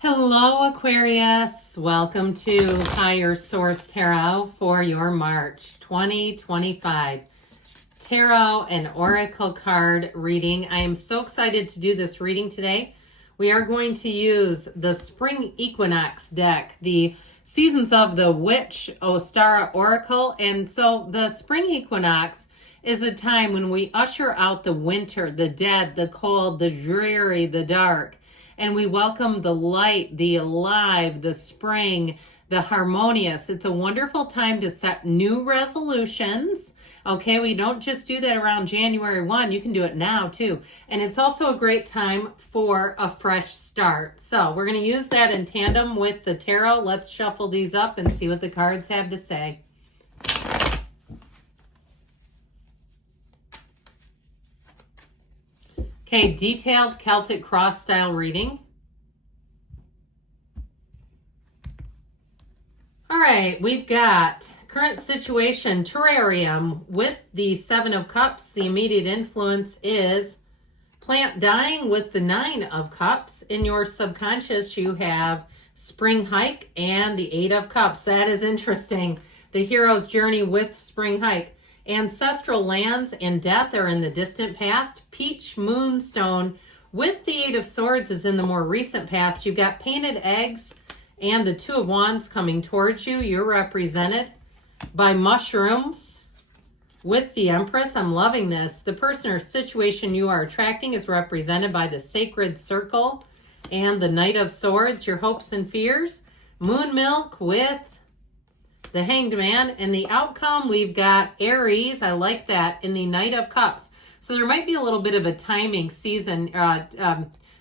Hello, Aquarius. Welcome to Higher Source Tarot for your March 2025 Tarot and Oracle card reading. I am so excited to do this reading today. We are going to use the Spring Equinox deck, the Seasons of the Witch Ostara Oracle. And so the Spring Equinox is a time when we usher out the winter, the dead, the cold, the dreary, the dark. And we welcome the light, the alive, the spring, the harmonious. It's a wonderful time to set new resolutions. Okay, we don't just do that around January 1. You can do it now too. And it's also a great time for a fresh start. So we're going to use that in tandem with the tarot. Let's shuffle these up and see what the cards have to say. Okay, detailed Celtic cross style reading. All right, we've got current situation, terrarium with the Seven of Cups. The immediate influence is plant dying with the Nine of Cups. In your subconscious, you have spring hike and the Eight of Cups. That is interesting. The hero's journey with spring hike. Ancestral lands and death are in the distant past. Peach moonstone with the Eight of Swords is in the more recent past. You've got painted eggs and the Two of Wands coming towards you. You're represented by mushrooms with the Empress. I'm loving this. The person or situation you are attracting is represented by the Sacred Circle and the Knight of Swords, your hopes and fears. Moon milk with the Hanged Man, and the outcome, we've got Aries. I like that, in the Knight of Cups. So there might be a little bit of a timing season,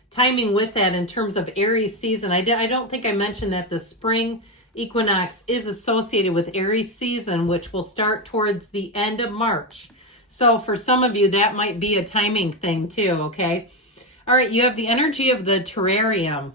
timing with that in terms of Aries season. I don't think I mentioned that the spring equinox is associated with Aries season, which will start towards the end of March. So for some of you, that might be a timing thing too, okay? All right, you have the energy of the terrarium.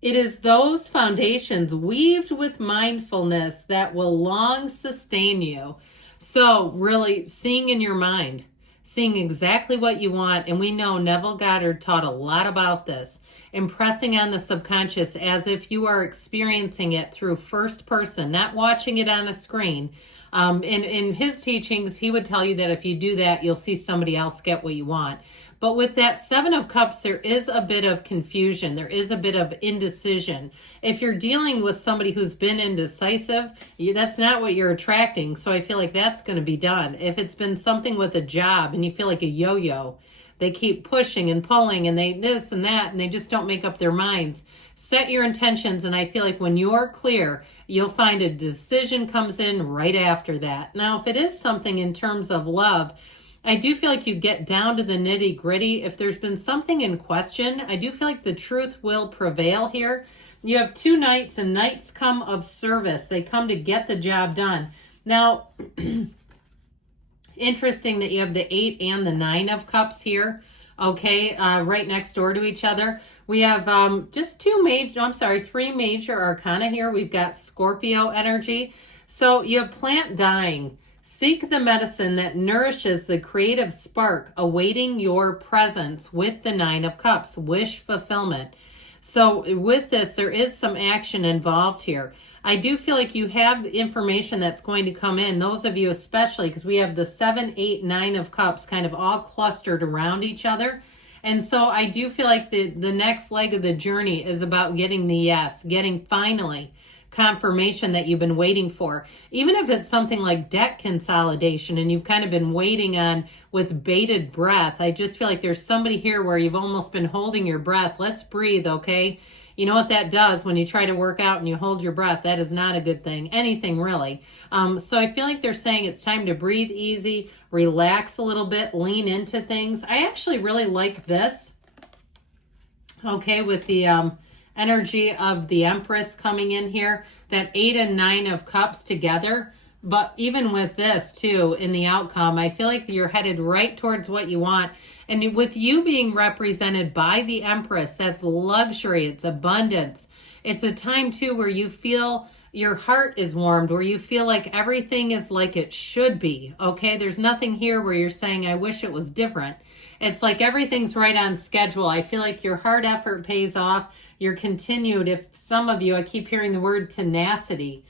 It is those foundations weaved with mindfulness that will long sustain you. So really seeing in your mind, seeing exactly what you want. And we know Neville Goddard taught a lot about this. Impressing on the subconscious as if you are experiencing it through first person, not watching it on a screen. In his teachings, he would tell you that if you do that, you'll see somebody else get what you want. But with that Seven of Cups, there is a bit of confusion. There is a bit of indecision. If you're dealing with somebody who's been indecisive, that's not what you're attracting. So I feel like that's going to be done. If it's been something with a job and you feel like a yo-yo, they keep pushing and pulling and they this and that, and they just don't make up their minds. Set your intentions, and I feel like when you're clear, you'll find a decision comes in right after that. Now, if it is something in terms of love, I do feel like you get down to the nitty gritty. If there's been something in question, I do feel like the truth will prevail here. You have two knights, and knights come of service. They come to get the job done. Now, interesting that you have the Eight and the Nine of Cups here, okay, right next door to each other. We have three major arcana here. We've got Scorpio energy. So you have plant dying. Seek the medicine that nourishes the creative spark awaiting your presence with the Nine of Cups, wish fulfillment. So with this, there is some action involved here. I do feel like you have information that's going to come in, those of you especially, because we have the 7, 8, 9 of Cups kind of all clustered around each other. And so I do feel like the next leg of the journey is about getting the yes, getting finally confirmation that you've been waiting for. Even if it's something like debt consolidation and you've kind of been waiting on with bated breath, I just feel like there's somebody here where you've almost been holding your breath. Let's breathe, okay? You know what that does when you try to work out and you hold your breath? That is not a good thing. Anything really. So I feel like they're saying it's time to breathe easy, relax a little bit, lean into things. I actually really like this, okay, with the energy of the Empress coming in here, that 8 and 9 of Cups together. But even with this too, in the outcome, I feel like you're headed right towards what you want. And with you being represented by the Empress, that's luxury, it's abundance. It's a time too where you feel your heart is warmed, where you feel like everything is like it should be, okay? There's nothing here where you're saying, I wish it was different. It's like everything's right on schedule. I feel like your hard effort pays off. You're continued. If some of you, I keep hearing the word tenacity.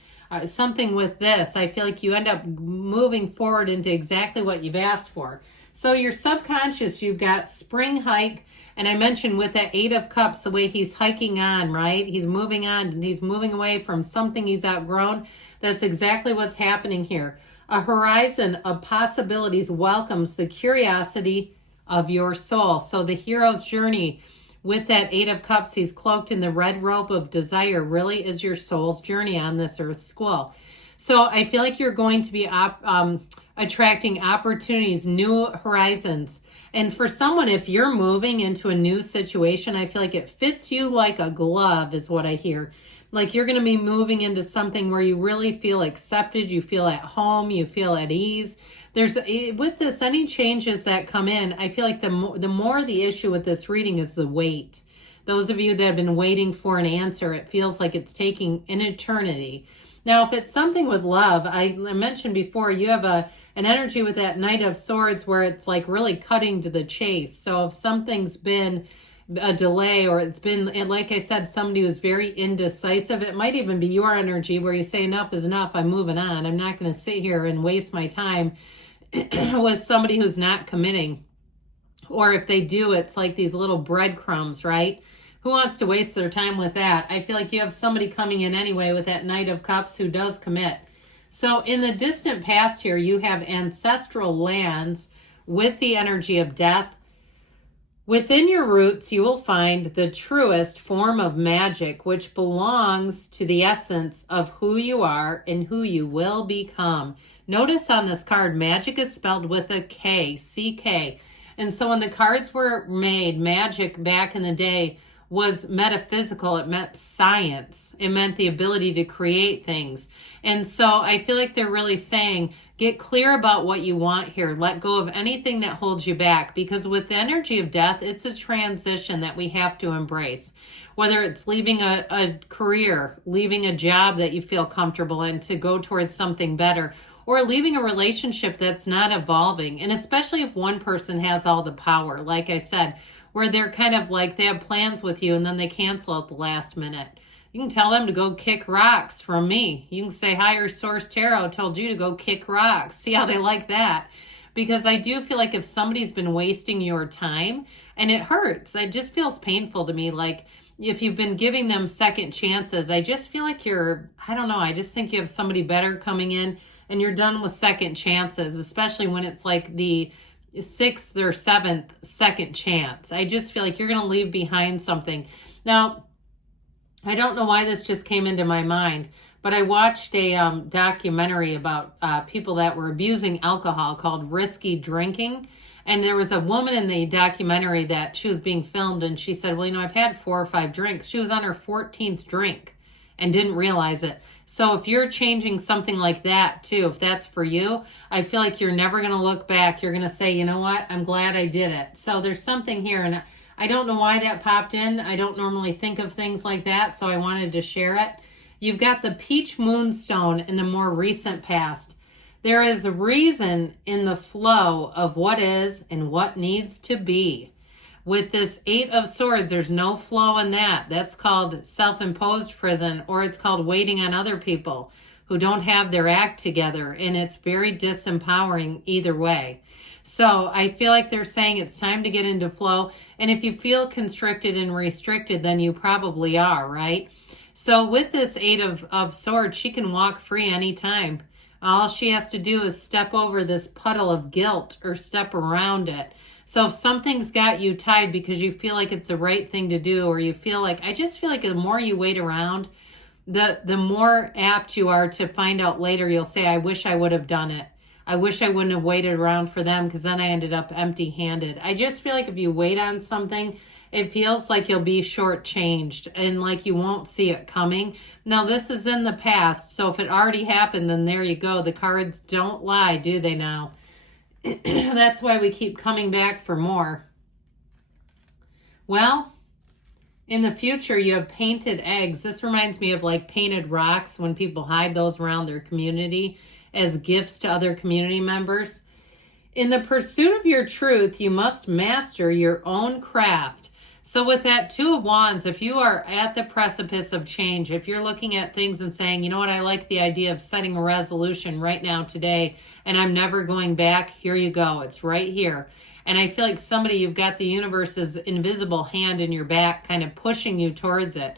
Something with this, I feel like you end up moving forward into exactly what you've asked for. So your subconscious, you've got spring hike. And I mentioned with that 8 of Cups, the way he's hiking on, right? He's moving on and he's moving away from something he's outgrown. That's exactly what's happening here. A horizon of possibilities welcomes the curiosity of your soul. So the hero's journey with that 8 of Cups, he's cloaked in the red robe of desire, really is your soul's journey on this earth school. So I feel like you're going to be attracting opportunities, new horizons. And for someone, if you're moving into a new situation, I feel like it fits you like a glove is what I hear. Like you're going to be moving into something where you really feel accepted, you feel at home, you feel at ease. With this, any changes that come in, I feel like the more the issue with this reading is the wait. Those of you that have been waiting for an answer, it feels like it's taking an eternity. Now, if it's something with love, I mentioned before, you have an energy with that Knight of Swords where it's like really cutting to the chase. So if something's been a delay or it's been, and like I said, somebody who's very indecisive, it might even be your energy where you say enough is enough, I'm moving on. I'm not going to sit here and waste my time with somebody who's not committing. Or if they do, it's like these little breadcrumbs, right? Who wants to waste their time with that? I feel like you have somebody coming in anyway with that Knight of Cups who does commit. So in the distant past here, you have ancestral lands with the energy of death. Within your roots, you will find the truest form of magic, which belongs to the essence of who you are and who you will become. Notice on this card, magic is spelled with a K, C-K. And so when the cards were made, magic back in the day was metaphysical. It meant science. It meant the ability to create things. And so I feel like they're really saying, get clear about what you want here. Let go of anything that holds you back, because with the energy of death, it's a transition that we have to embrace. Whether it's leaving a career, leaving a job that you feel comfortable in to go towards something better, or leaving a relationship that's not evolving. And especially if one person has all the power, like I said, where they're kind of like they have plans with you and then they cancel at the last minute. You can tell them to go kick rocks from me. You can say, Higher Source Tarot told you to go kick rocks. See how they like that? Because I do feel like if somebody's been wasting your time, and it hurts, it just feels painful to me. Like if you've been giving them second chances, I just feel like I don't know, I just think you have somebody better coming in and you're done with second chances, especially when it's like the 6th or 7th second chance. I just feel like you're going to leave behind something. Now, I don't know why this just came into my mind, but I watched a documentary about people that were abusing alcohol called Risky Drinking. And there was a woman in the documentary that she was being filmed, and she said, well, I've had 4 or 5 drinks. She was on her 14th drink and didn't realize it. So if you're changing something like that too, if that's for you, I feel like you're never going to look back. You're going to say, you know what? I'm glad I did it. So there's something here, and I don't know why that popped in. I don't normally think of things like that, so I wanted to share it. You've got the Peach Moonstone in the more recent past. There is a reason in the flow of what is and what needs to be. With this 8 of Swords, there's no flow in that. That's called self-imposed prison, or it's called waiting on other people who don't have their act together, and it's very disempowering either way. So I feel like they're saying it's time to get into flow, and if you feel constricted and restricted, then you probably are, right? So with this 8 of Swords, she can walk free anytime. All she has to do is step over this puddle of guilt or step around it. So if something's got you tied because you feel like it's the right thing to do, or you feel like, I just feel like the more you wait around, the more apt you are to find out later. You'll say, I wish I would have done it. I wish I wouldn't have waited around for them, because then I ended up empty-handed. I just feel like if you wait on something, it feels like you'll be shortchanged and like you won't see it coming. Now, this is in the past, so if it already happened, then there you go. The cards don't lie, do they now? That's why we keep coming back for more. Well, in the future, you have painted eggs. This reminds me of like painted rocks when people hide those around their community as gifts to other community members. In the pursuit of your truth, you must master your own craft. So with that Two of Wands, if you are at the precipice of change, if you're looking at things and saying, you know what, I like the idea of setting a resolution right now today, and I'm never going back, here you go. It's right here. And I feel like somebody, you've got the universe's invisible hand in your back kind of pushing you towards it.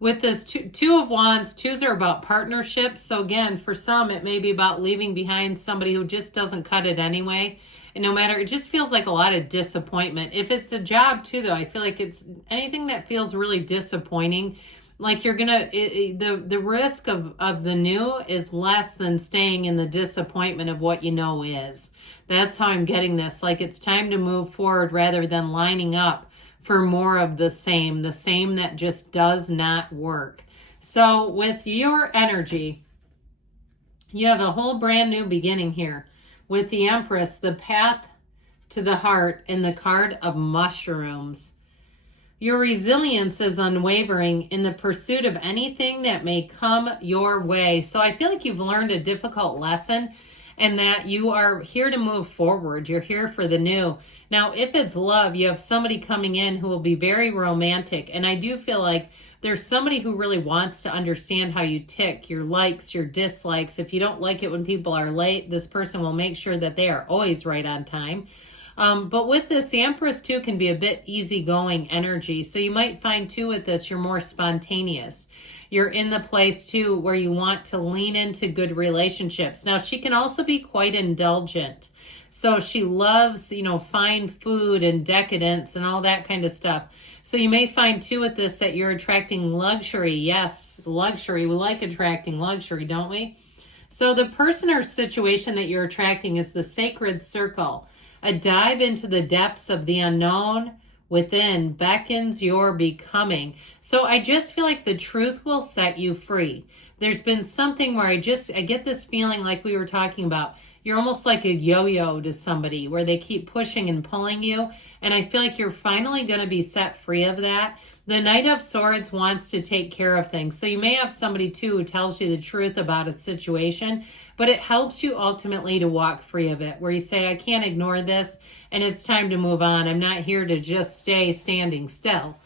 With this two of Wands, twos are about partnerships. So again, for some, it may be about leaving behind somebody who just doesn't cut it anyway. And no matter, it just feels like a lot of disappointment. If it's a job too, though, I feel like it's anything that feels really disappointing. Like you're gonna, the risk of the new is less than staying in the disappointment of what you know is. That's how I'm getting this. Like it's time to move forward rather than lining up for more of the same that just does not work. So with your energy, you have a whole brand new beginning here. With the Empress, the path to the heart, and the card of mushrooms. Your resilience is unwavering in the pursuit of anything that may come your way. So I feel like you've learned a difficult lesson and that you are here to move forward. You're here for the new. Now, if it's love, you have somebody coming in who will be very romantic. And I do feel like there's somebody who really wants to understand how you tick, your likes, your dislikes. If you don't like it when people are late, this person will make sure that they are always right on time. But with this, the Empress too can be a bit easygoing energy. So you might find too with this, you're more spontaneous. You're in the place too where you want to lean into good relationships. Now, she can also be quite indulgent. So she loves, fine food and decadence and all that kind of stuff. So you may find too with this that you're attracting luxury. Yes, luxury. We like attracting luxury, don't we? So the person or situation that you're attracting is the sacred circle. A dive into the depths of the unknown within beckons your becoming. So I just feel like the truth will set you free. There's been something where I get this feeling like we were talking about. You're almost like a yo-yo to somebody where they keep pushing and pulling you. And I feel like you're finally going to be set free of that. The Knight of Swords wants to take care of things. So you may have somebody too who tells you the truth about a situation, but it helps you ultimately to walk free of it, where you say, I can't ignore this and it's time to move on. I'm not here to just stay standing still.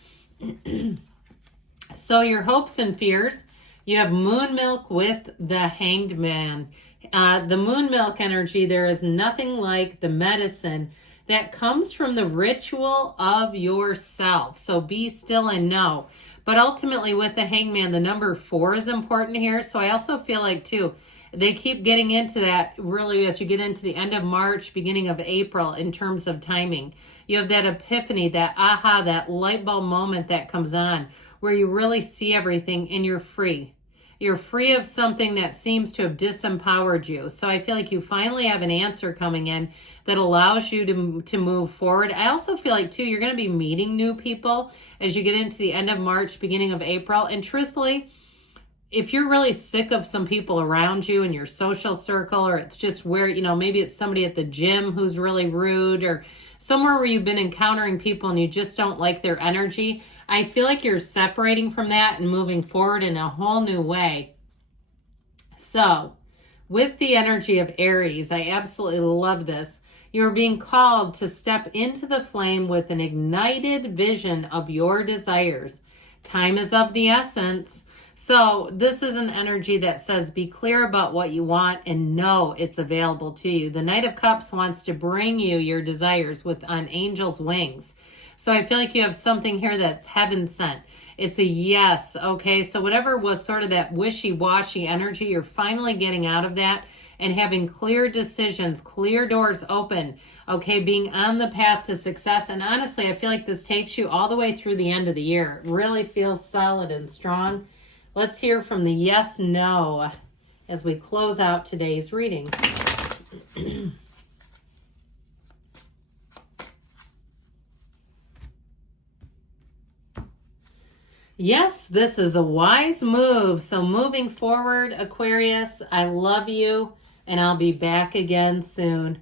So your hopes and fears, you have moon milk with the Hanged Man. The moon milk energy, there is nothing like the medicine that comes from the ritual of yourself. So be still and know. But ultimately with the Hangman, the number 4 is important here. So I also feel like too, they keep getting into that really as you get into the end of March, beginning of April in terms of timing. You have that epiphany, that aha, that light bulb moment that comes on where you really see everything and you're free. You're free of something that seems to have disempowered you. So I feel like you finally have an answer coming in that allows you to move forward. I also feel like, too, you're going to be meeting new people as you get into the end of March, beginning of April. And truthfully, if you're really sick of some people around you in your social circle, or it's just where, maybe it's somebody at the gym who's really rude, or somewhere where you've been encountering people and you just don't like their energy, I feel like you're separating from that and moving forward in a whole new way. So, with the energy of Aries, I absolutely love this. You're being called to step into the flame with an ignited vision of your desires. Time is of the essence. So this is an energy that says be clear about what you want and know it's available to you. The Knight of Cups wants to bring you your desires on angel's wings. So I feel like you have something here that's heaven sent. It's a yes, okay? So whatever was sort of that wishy-washy energy, you're finally getting out of that and having clear decisions, clear doors open, okay? Being on the path to success. And honestly, I feel like this takes you all the way through the end of the year. It really feels solid and strong. Let's hear from the yes, no as we close out today's reading. Yes, this is a wise move. So moving forward, Aquarius, I love you, and I'll be back again soon.